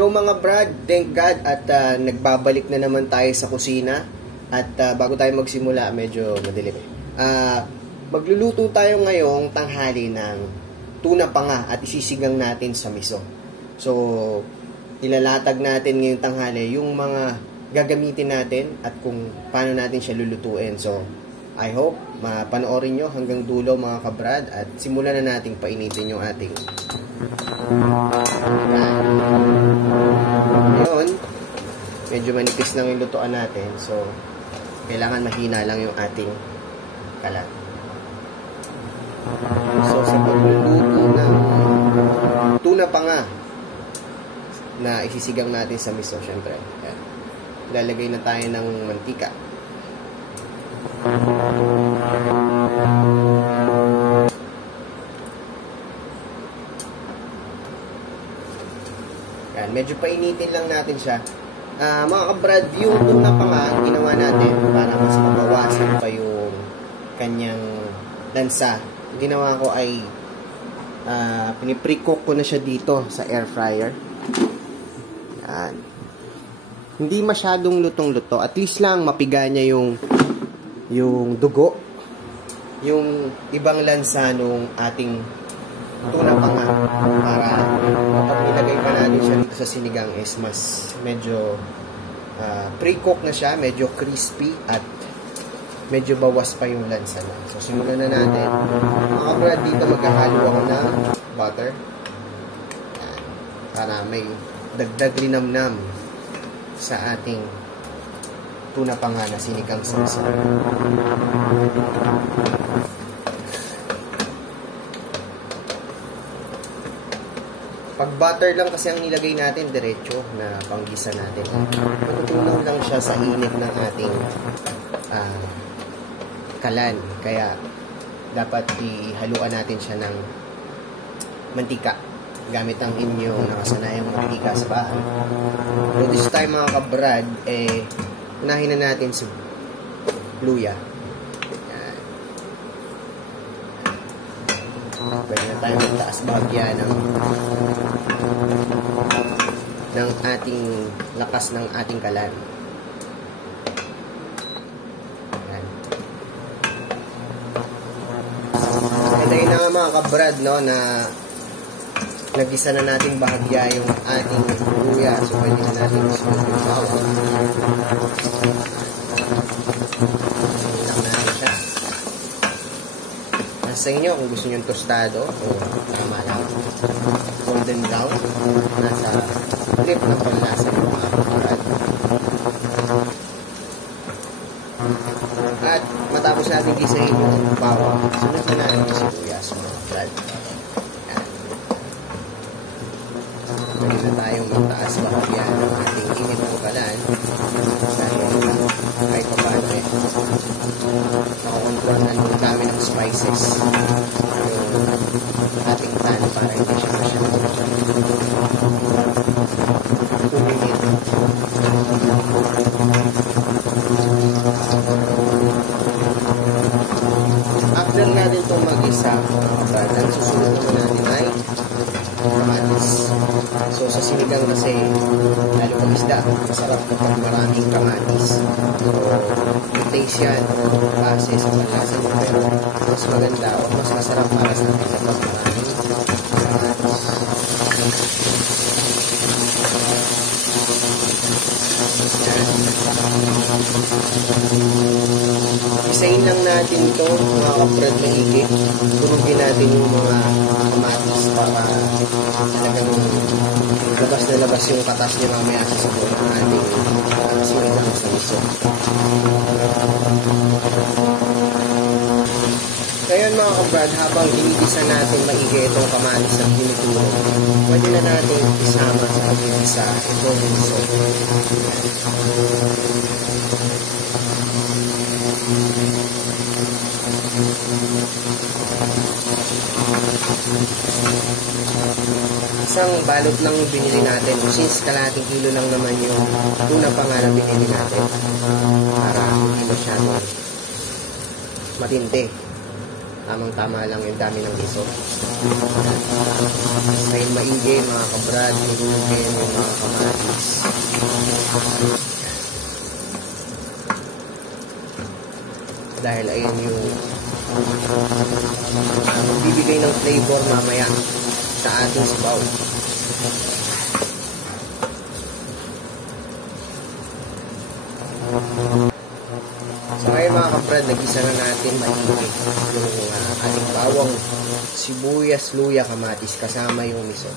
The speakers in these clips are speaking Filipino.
Yo mga brad, thank God at nagbabalik na naman tayo sa kusina. At bago tayo magsimula, medyo madilim magluluto tayo ngayong tanghali ng tuna panga at isisigang natin sa miso. So, ilalatag natin ngayong tanghali yung mga gagamitin natin at kung paano natin siya lulutuin. So, I hope mapanoorin nyo hanggang dulo mga kabrad at simulan na nating painitin yung ating ngayon, medyo manipis lang yung lutuan natin. So, kailangan mahina lang yung ating kalat. So, sa pagluluto ng tuna panga na isisigang natin sa miso, syempre, yan. Lalagay na tayo ng mantika. Yan, medyo painitin lang natin siya. Mga kabrad, yung tuna panga, ginawa natin para mas mabawasan pa yung kanyang lansa. Ginawa ko ay piniprecook ko na siya dito sa air fryer. Yan. Hindi masyadong lutong-luto. At least lang mapiga niya yung dugo. Yung ibang lansa nung ating tuna panga. Para kapag nilagay pa natin siya dito sa sinigang is mas medyo pre-cook na siya. Medyo crispy at medyo bawas pa yung lansa na. So, simulan na natin. Mga brad, dito maghahalo ako ng butter. Yan. Para may dagdag linamnam sa ating tuna panga na sinigang sa miso. Pag butter lang kasi ang nilagay natin, diretso na panggisa natin. Matutunaw lang siya sa init ng ating kalan. Kaya, dapat ihaluan natin siya ng mantika. Gamit ang inyong nakasanayang mantika sa bahay. So, this time mga kabrad, unahin na natin si luya. Yan. Pwede na tayo magtaas bahagya ng ating lakas ng ating kalan. Dahil na nga mga kabrad, no, na nagisa na nating bahagya yung ating luya. So, pwede na natin isunod yung bawang. Lang natin siya. Nasa inyo kung gusto nyo tostado o tama lang. Golden brown. Nasa trip na panlasa ng mga kabrad. At matapos natin gisahin yung bawang, sunod na natin yung sibuyas mga kabrad. Pwede na tayong magtaas bahagya ng ating init ng kalan dahil kahit pa paano nakakontrol ng dami ng spices yung ating pan para hindi siya masyadong uminit. After natin itong mag-isa, ang susunod naman natin ay kamatis. So, sa sinigang kasi, lalo pag isda, masarap kapag maraming kamatis. So, yung taste yan, base sa panlasa mo. Pero, mas maganda o mas masarap para sa atin kapag maraming kamatis. Isayin lang natin ito, mga kabrad na higit. Durugin natin yung mga kamatis para talagang labas na labas yung katas niya mamaya sa sabon ng ating sinigang sa miso. Kaya mga kabrad, habang inigisa natin maigi itong kamatis ng tinutulog, pwede na natin isama sa pag-igisa itong miso. Isang balot lang yung binili natin since kalahating kilo lang naman yung tuna panga na binili natin para hindi masyadong matindi. Tamang-tama lang yung dami ng miso. Dahil maingay mga kabrad, hinugin yung mga kamatis. Dahil ayan yung bibigay ng flavor mamaya sa ating sabaw. So ngayon mga kabrad, nag-isa na natin maigi yung ating bawang, sibuyas, luya, kamatis kasama yung miso.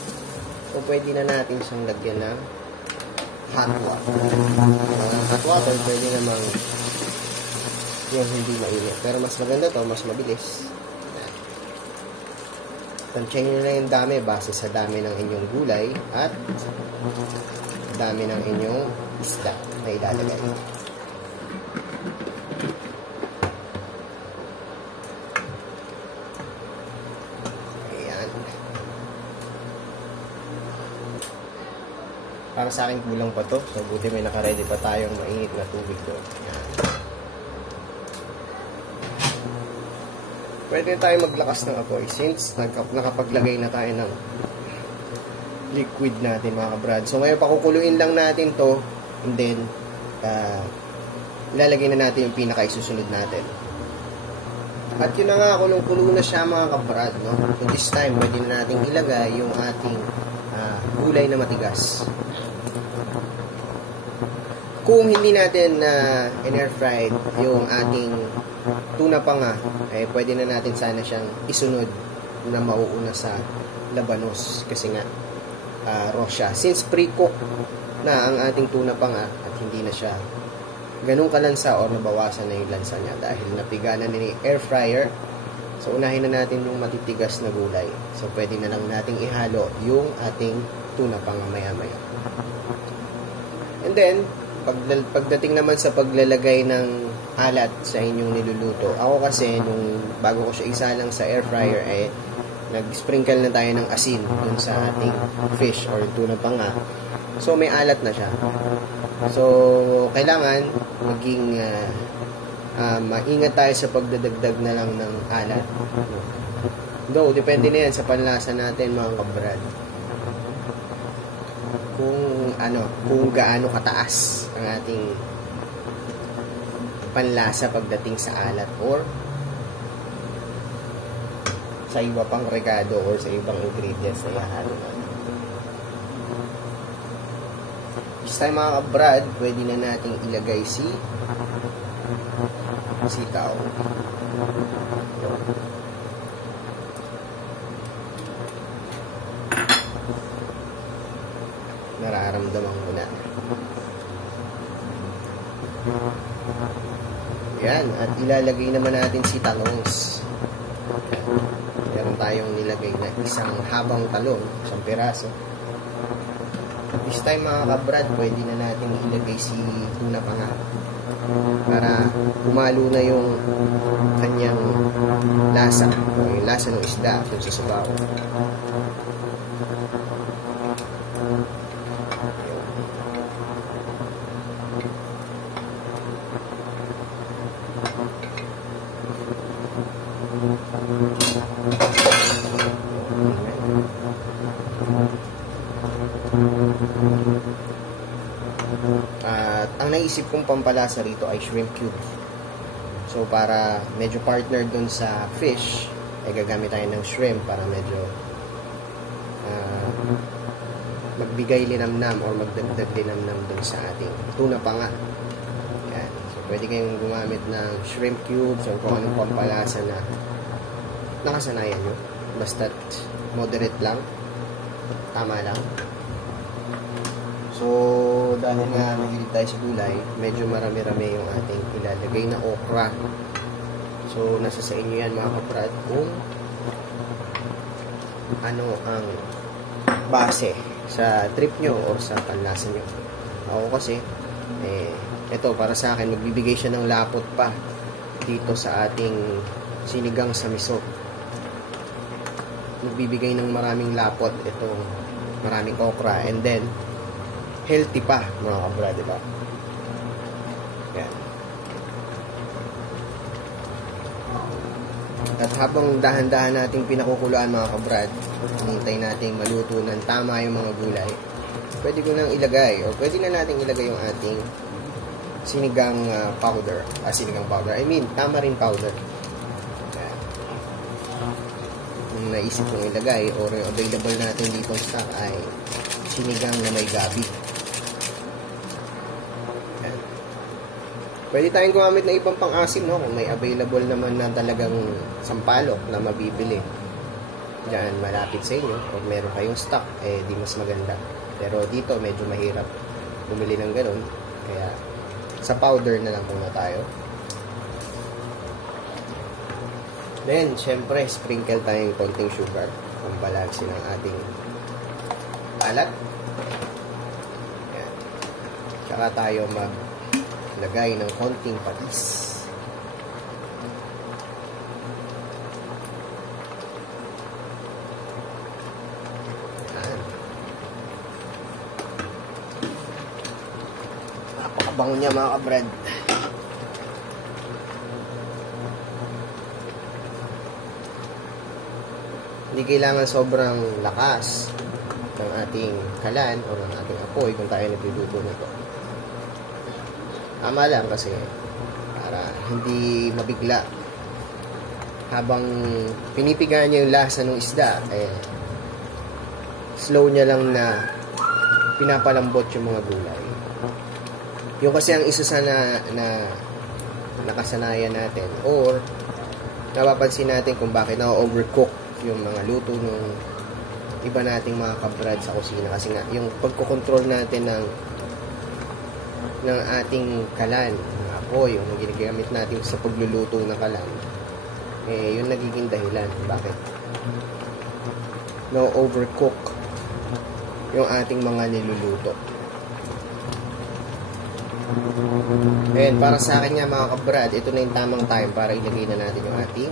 So pwede na natin siyang lagyan ng hot water. Hot water pwede namang yung hindi mainit. Pero mas maganda to, mas mabilis. Tansyahin nyo na yung dami base sa dami ng inyong gulay at dami ng inyong isda na ilalagay. Ayan. Para sa akin kulang pa to. So buti may nakaready pa tayong mainit na tubig doon. Ayan. Pwede tayo maglakas ng apoy since nakapaglagay na tayo ng liquid natin mga kabrad. So ngayon pakukuluin lang natin to and then ilalagay na natin yung pinaka-isusunod natin. At yun na nga, kulong-kulo na siya mga kabrad. No? So this time, pwede na natin ilagay yung ating gulay na matigas. Kung hindi natin in-air fried yung ating tuna pa nga, eh, pwede na natin sana siyang isunod na mauuna sa labanos kasi nga raw siya. Since pre-cook na ang ating tuna pa nga at hindi na siya ganun kalansa o nabawasan na yung lansa niya dahil napiga na ni air fryer. So unahin na natin yung matitigas na gulay. So pwede na lang nating ihalo yung ating tuna pa nga maya-maya. And then pagdating naman sa paglalagay ng alat sa inyong niluluto, ako kasi nung bago ko siya isalang sa air fryer ay nag-sprinkle na tayo ng asin dun sa ating fish or tuna pa nga. So may alat na siya. So kailangan maging maingat tayo sa pagdadagdag na lang ng alat. Though depende na yan sa panlasa natin mga kabrad. Kung gaano kataas ang ating panlasa pagdating sa alat or sa iba pang regado or sa ibang ingredients na ihahalo natin. This time mga kabrad, pwede na nating ilagay si sitaw. Nararamdaman ko na. Yan, at ilalagay naman natin si talongs. Meron tayong nilagay na isang habang talong, isang piraso. This time mga kabrad, pwede na natin ilagay si tuna pa nga para umalo na yung kanyang lasa, yung lasa ng isda dun sa sabaw. At ang naisip kong pampalasa rito ay shrimp cube. So para medyo partner dun sa fish, ay gagamit tayo ng shrimp para medyo magbigay linamnam or magdagdag linamnam dun sa ating tuna pa nga. Yan. So pwede kayong gumamit ng shrimp cubes o kung anong pampalasa na nakasanayan nyo. Basta't moderate lang, tama lang. So dahil nga mahilig tayo sa gulay, medyo marami-rami yung ating ilalagay na okra. So nasa sa inyo yan mga kaprad kung ano ang base sa trip nyo or sa panlasa nyo. Ako kasi ito para sa akin, magbibigay siya ng lapot pa dito sa ating sinigang sa miso. Magbibigay ng maraming lapot itong maraming okra, and then healthy pa mga kabra, diba? Yan. At habang dahan-dahan nating pinakukuluan mga kabrad, hinintay nating maluto ng tama yung mga gulay. pwede ko nang ilagay, o pwede na natin ilagay yung ating sinigang powder. Sinigang powder. I mean, tamarind powder. Ayan. Yung naisip kong ilagay, or yung available natin dito sa stock ay sinigang na may gabi. Ayan. Pwede tayong gumamit ng ibang pang-asim, no? Kung may available naman na talagang sampalok na mabibili dyan malapit sa inyo, o meron kayong stock, di mas maganda. Pero dito medyo mahirap bumili ng ganun, kaya sa powder na lang muna tayo. Then syempre sprinkle tayong konting sugar, pambalansin ng ating alat. Ayan. Tsaka tayo maglagay ng konting patis. Napakabango niya mga kabrad. Hindi kailangan sobrang lakas ng ating kalan o ng ating apoy kung tayo nagluluto nito. Tama lang kasi para hindi mabigla. Habang pinipigaan niya yung lasa ng isda, slow niya lang na pinapalambot yung mga gulay. Yung kasi ang isa sa na nakasanayan natin, or napapansin natin kung bakit na-overcook yung mga luto ng iba nating mga kabrad sa kusina, kasi nga yung pagkokontrol natin ng ating kalan, ng apoy, yung ginagamit natin sa pagluluto ng kalan, yung nagiging dahilan bakit no-overcook yung ating mga niluluto. And para sa akin nga mga kabrad, ito na yung tamang time para ilagay na natin yung ating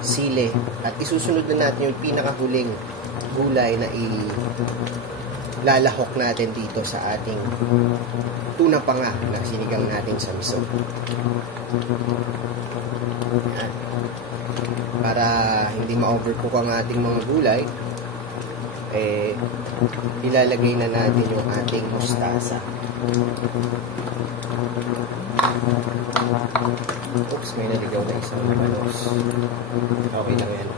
sili. At isusunod na natin yung pinakahuling gulay na ilalahok natin dito sa ating tuna panga na sinigang natin sa miso. Ayan. Para hindi ma-overcook ang ating mga gulay, ilalagay na natin yung ating mustasa. Oops, may naligaw na isang balos. Okay lang yan.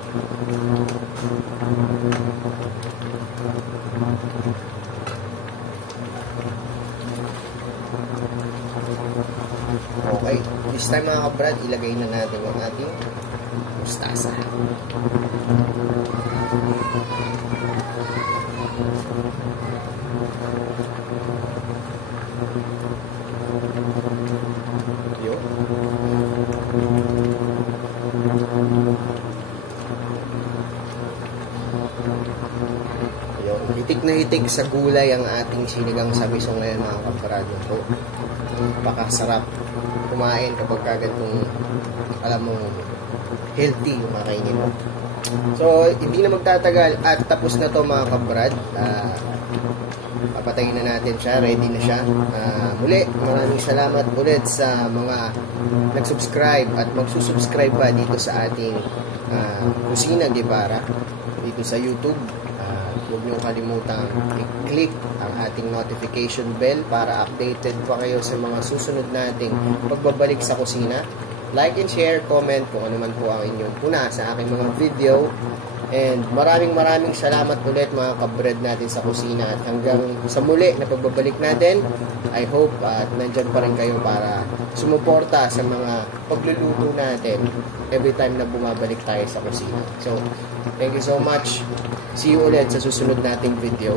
Okay, this time mga kabrad, ilagay na natin yung ating mustasa. Hitik na hitik sa gulay ang ating sinigang sa miso ngayon mga kaparado. So, napakasarap kumain kapag kagantong alam mo healthy yung makainin mo. So hindi na magtatagal at tapos na to mga kabrad. Papatayin na natin siya, ready na siya. Muli, maraming salamat ulit sa mga nag-subscribe at magsusubscribe pa dito sa ating Kusina Guevara dito sa YouTube. Huwag niyong kalimutang i-click ang ating notification bell para updated pa kayo sa mga susunod nating pagbabalik sa kusina. Like and share, comment kung ano man po ang inyong puna sa aking mga video. And maraming salamat ulit mga kabred natin sa kusina. At hanggang sa muli na pagbabalik natin, I hope at nandyan pa rin kayo para sumuporta sa mga pagluluto natin every time na bumabalik tayo sa kusina. So, thank you so much. See you ulit sa susunod nating video.